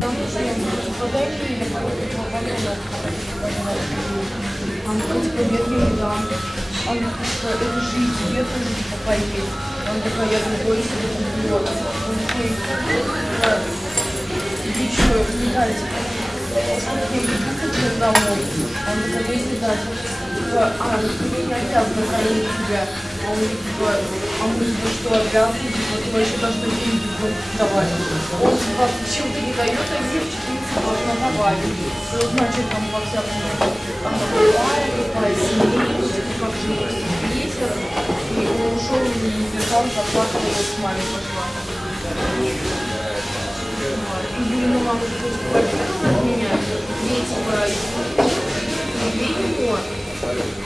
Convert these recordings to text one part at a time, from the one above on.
Там подойди, он типа нет, не дам. Он типа, это же и тебе тоже типа поесть. Он такой, я другой себе куплю. Он такой, иди что, не дайте. Я иду к домой. Он такой, не дайте. Ты не обязан накормить тебя. А он типа, что обязан, типа, ты вообще должна деньги давать. Он типа, чем-то не дает, а девочка должна давать. Значит, там во всяком она бывает, как же ветер, и он ушел, не держал, заплакала, с мамой пошла. И Юлина мама квартиру от меня, типа, видимо,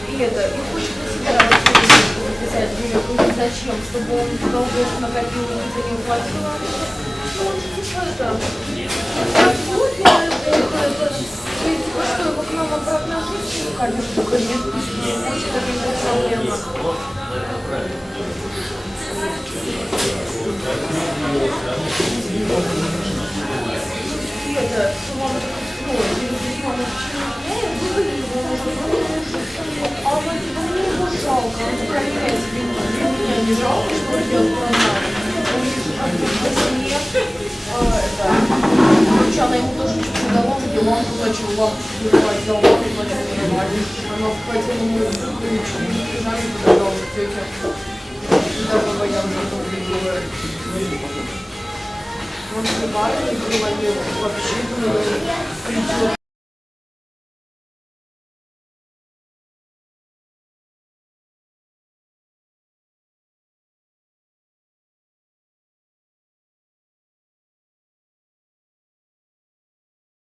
и это, и хочет на себя записать, зачем, чтобы он долго накопил, и не уплатил вообще. Он типа это, вот я это, типа что, его к нам обратно жить, конечно, только нет, не хочет, это его проблема. И это, что мама а он типа, мне его жалко, он проверяет себе, меня не жалко, что он делает глаза. Он в семье, короче, она ему тоже что-то не дала, где лампу начал, лампу сбивать, взял лампу, начал сбивать. Она вхватила ему руку, и пижаме подождала тетя. Даже боялась, что он не делает. Он сбивает, и говорил, вообще, кричал.